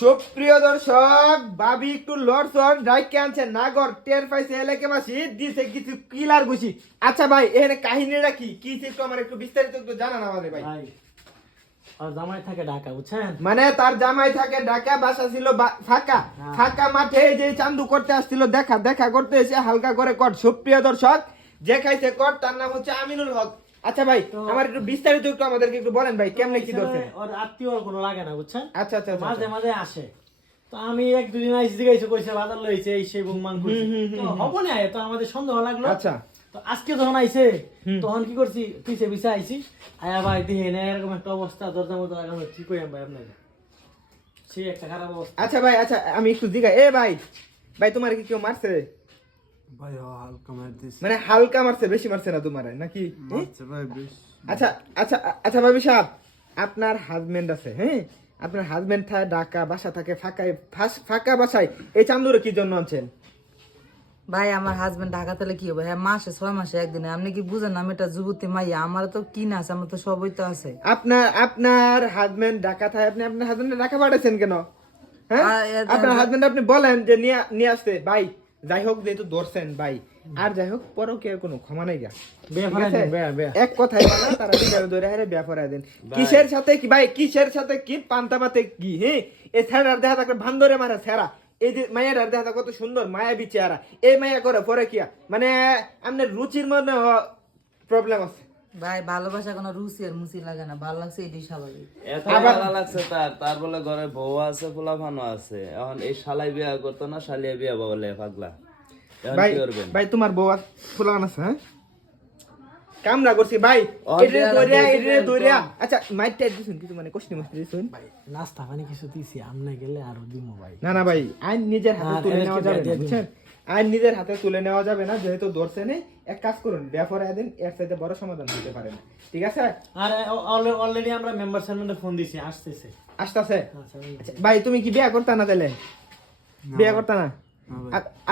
সুপ্রিয় দর্শক, ভাবি একটু লড়ছন রাইকে আনছে নাগর টের পাইছে এলাকাবাসী দিছে কিছু কিলার ঘুষি। আচ্ছা ভাই, এখানে কাহিনীটা কি কি একটু আমার একটু বিস্তারিত একটু জানান আমাদের ভাই। আর জামাই থাকে ঢাকা, বুঝছেন? মানে তার জামাই থাকে ঢাকা, বাসা ছিল ফাঁকা ফাঁকা মাঠে যে চান্দু করতে আসছিল দেখা করতে এসে হালকা করে কট। সুপ্রিয় দর্শক, যে খাইছে কট তার নাম হচ্ছে আমিনুল হক। আচ্ছা ভাই, আমার একটু বিস্তারিত একটু আমাদেরকে একটু বলেন ভাই, কেমনে কি ধরছেন? ওর আত্মীয় কোনো লাগে না, বুঝছেন? আচ্ছা আচ্ছা আচ্ছা, মাঝে মাঝে আসে। তো আমি এক দুদিন আইসি জিগাইছে, কইছে বাজার লইছে এই সেই বুংমাং করছে। তো হবো না, তো আমাদের সন্দেহ লাগলো। আচ্ছা, তো আজকে যখন আইছে তখন কি করছি, পিছে পিছে আইছি, আয়া ভাই দিয়ে না এরকম একটা অবস্থা, দরজা মতো লাগানো, কি কই ভাই আপনাকে, সেই একটা খারাপ অবস্থা। আচ্ছা ভাই, আচ্ছা আমি একটু জিগাই, এ ভাই ভাই তোমার কি কেউ মারছে? ভাই হালকা মার দিছে। মানে হালকা মারছে, বেশি মারছে না তোমার নাকি? মারছে ভাই বেশ। আচ্ছা আচ্ছা আচ্ছা ভাবি সাহেব, আপনার হাজবেন্ড আছে, হ্যাঁ? আপনার হাজবেন্ড থাকে ঢাকা, বাসা থাকে ফাঁকা বাসায়, এই চান্দুরে কি জন্য আনছেন? ভাই আমার হাজবেন্ড ঢাকা তাহলে কি হবে? হ্যাঁ, মাসে 6 মাসে একদিনে। আপনি কি বুঝেন? আমি এটা যুবতী মাইয়া, আমার তো কি না আছে, আমার তো সবই তো আছে। আপনার হাজবেন্ড ঢাকা থাকে, আপনি আপনার হাজবেন্ড ঢাকা পাঠাচ্ছেন কেন? হ্যাঁ, আপনার হাজবেন্ড আপনি বলেন যে নিয়ে আসতে। ভাই যাই হোক, যেহেতু ধরছেন ভাই, আর যাই হোক পরও কি আর কোনো ক্ষমা নাই গা। এক কথাই বলা, তারা ধরে হারে বিয়া পড়ায় দেন। কিসের সাথে কি ভাই, কিসের সাথে কি পান্তা পাতে কি? হ্যাঁ, এই ছেড়ার দেখা থাকলে ভান্দরে মারা ছেড়া, এই যে মায়ের দেখা কত সুন্দর মায়াবী চেহারা, এই মায়া করে পরে কিয়া, মানে আপনার রুচির মধ্যে প্রবলেম আছে ভাই ভালোবাসা কোনো রুচি আর মুচি লাগে না, ভালো লাগছে এটাই স্বাভাবিক। এত ভালো লাগছে তার বলে ঘরে বউ আছে, পোলাপানও আছে। এখন এই শালাই বিয়া করতো না, শালিয়া বিয়া বলে পাগলা। এখন ভাই। কি করবেন? ভাই তোমার বউ ফুলান আছে? হ্যাঁ, কামরা করছি ভাই, দৌড়িয়া। আচ্ছা মাইটটা দিছুন কিছু, মানে কষ্ট মস্তি দিছুন? নাস্তা পানি কিছু দিছি, আমনে গেলে আরো দিমু ভাই। না না ভাই, আইন নিজের হাতে তুলে নেওয়া যাবে না, বুঝছেন? আইন নিজের হাতে তুলে নেওয়া যাবে না, যেহেতু ধরছে নেই। এক কাজ করুন, ব্যাপারে দিন, এর সাথে বড় সমাধান হতে পারে না, ঠিক আছে? আর অলরেডি আমরা মেম্বার সামনে ফোন দিছি, আসতেছে। আসতেছে? আচ্ছা ভাই, তুমি কি বিয়ে করতে না তাহলে? বিয়ে করতে না?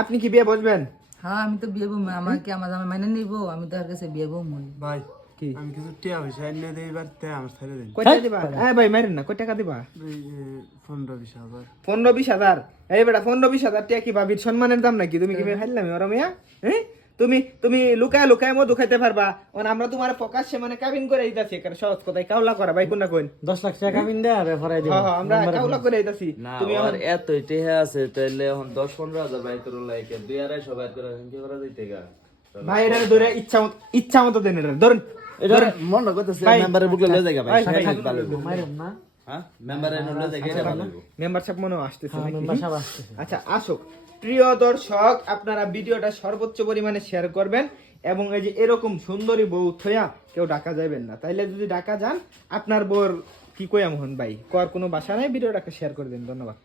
আপনি কি বিয়ে বসবেন? হ্যাঁ, আমি তো বিয়ে বউ, আমার কি আমার জামাই মানে নিবো? আমি তো আর কাছে বিয়ে বউ মনে। ভাই কি আমি কিছু টিয়া পয়সা এনে দেই বাড়তে আমার ছেড়ে দেন। কয় টাকা দিবা? হ্যাঁ ভাই মারেন না, কয় টাকা দিবা? 15-20 হাজার। 15-20 হাজার? এই বেটা 15-20 হাজার টাকা কি ভাবির সম্মানের দাম নাকি? তুমি কি হারলামি ওরা মিয়া? হ্যাঁ, তুমি লুকায় মধু খাইতে পারবা, আমরা তোমার প্রকাশ্যে মানে কাবিন করে দিতেছি, সহজ কথায় কাউলা করা ভাই, কোন না কোন 10 লাখ টাকা কামিন দেয়া রেফারাই দিই। হ্যাঁ, আমরা কাউলা করে দিতেছি। না, তুমি ওর এত টেহা আছে, তাইলে এখন 10-15 হাজার বাইর করে লাইকে 2-250 বাইর করে কি করা যাইতে গা? ভাই এটা ধরে ইচ্ছা মতো দেন, এটা ধরুন। এটা মনে করতেছে মেম্বারের বুকে লয়ে যাইগা ভাই, ভাই, সাথে ভালো হইবো। মাইরম না, হ্যাঁ, মেম্বারের লয়ে যাইগা এটা ভালো হইবো। মেম্বারশিপ মনেও আসতেছে নাকি? মেম্বার সাহেব আসতেছে। আচ্ছা আসো, প্রিয় দর্শক, আপনারা ভিডিওটা সর্বোচ্চ পরিমাণে শেয়ার করবেন, এবং এই যে এরকম সুন্দরী বউ থয়া কেউ ঢাকা যাবেন না। তাইলে যদি ঢাকা যান, আপনার বউর কি কই এমন ভাই কর কোনো বাসা নাই, ভিডিওটাকে শেয়ার করে দিন। ধন্যবাদ।